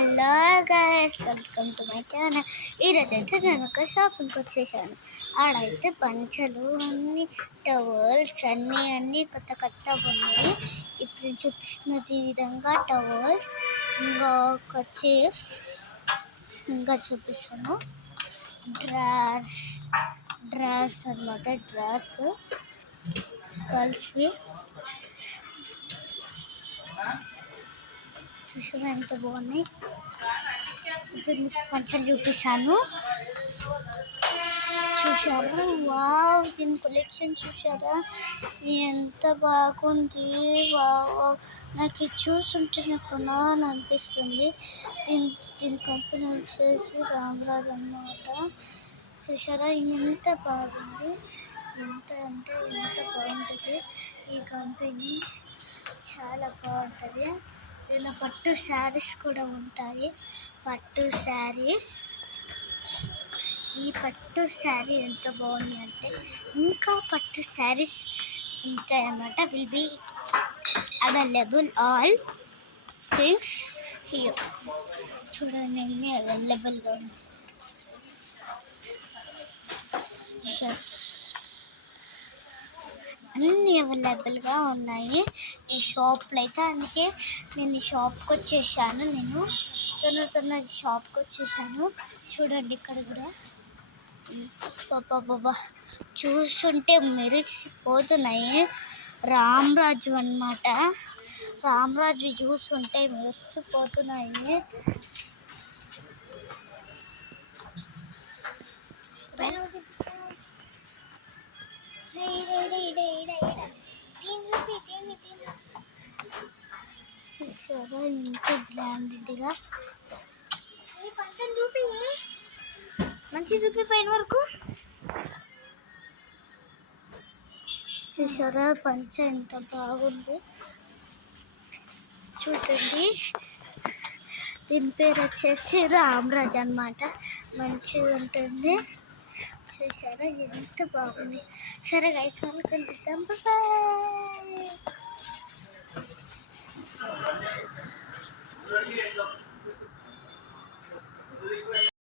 Hello guys, welcome to my channel. ఈరోజైతే నేను ఒక షాపింగ్కి వచ్చేసాను. ఆడైతే పంచలు అన్ని టవల్స్ అన్నీ కొత్త ఉన్నాయి. ఇప్పుడు నేను చూపిస్తున్నది ఈ విధంగా టవల్స్, ఇంకా ఒక చీఫ్స్, ఇంకా చూపిస్తాను డ్రాస్ అన్నమాట. డ్రాస్ గర్ల్స్వి చూసారా ఎంత బాగున్నాయి. ఇప్పుడు మీకు పంచలు చూపిస్తాను. చూసారా, వావ్, దీని కలెక్షన్ చూసారా ఎంత బాగుంది. వావ్, నాకు ఇది చూస్తుంటే నాకు కొనాలని అనిపిస్తుంది. దీని కంపెనీ వచ్చేసి రామ్రాజ్ అన్నమాట. చూసారా ఎంత బాగుంది, ఎంత బాగుంటుంది ఈ కంపెనీ, చాలా బాగుంటుంది. ఇలా పట్టు శారీస్ కూడా ఉంటాయి. పట్టు శారీస్, ఈ పట్టు శారీ ఎంత బాగుంది అంటే ఇంకా పట్టు శారీస్ ఉంటాయి అన్నమాట. Will be available all things here. చూడండి అన్నీ అవైలబుల్గా ఉంది. అన్నీ అవైలబుల్గా ఉన్నాయి ఈ షాప్లో అయితే. అందుకే నేను ఈ షాప్కి వచ్చేసాను. నేను తొందరగా షాప్కి వచ్చేసాను. చూడండి ఇక్కడ కూడా బాబా చూస్తుంటే మెరిసిపోతున్నాయి. రామ్రాజు అన్నమాట. రామ్రాజు చూస్తుంటే మెరిసిపోతున్నాయి. చూసారా ఇంత బ్రాండెడ్గా మంచి చూపి పైన వరకు. చూసారా పంచ ఎంత బాగుంది చూడండి. దీని పేరు వచ్చేసి రామ్రాజ్ అన్నమాట. మంచిగా ఉంటుంది. చూసారా ఎంత బాగుంది. సరే గైస్, మనకు వెళ్తాం.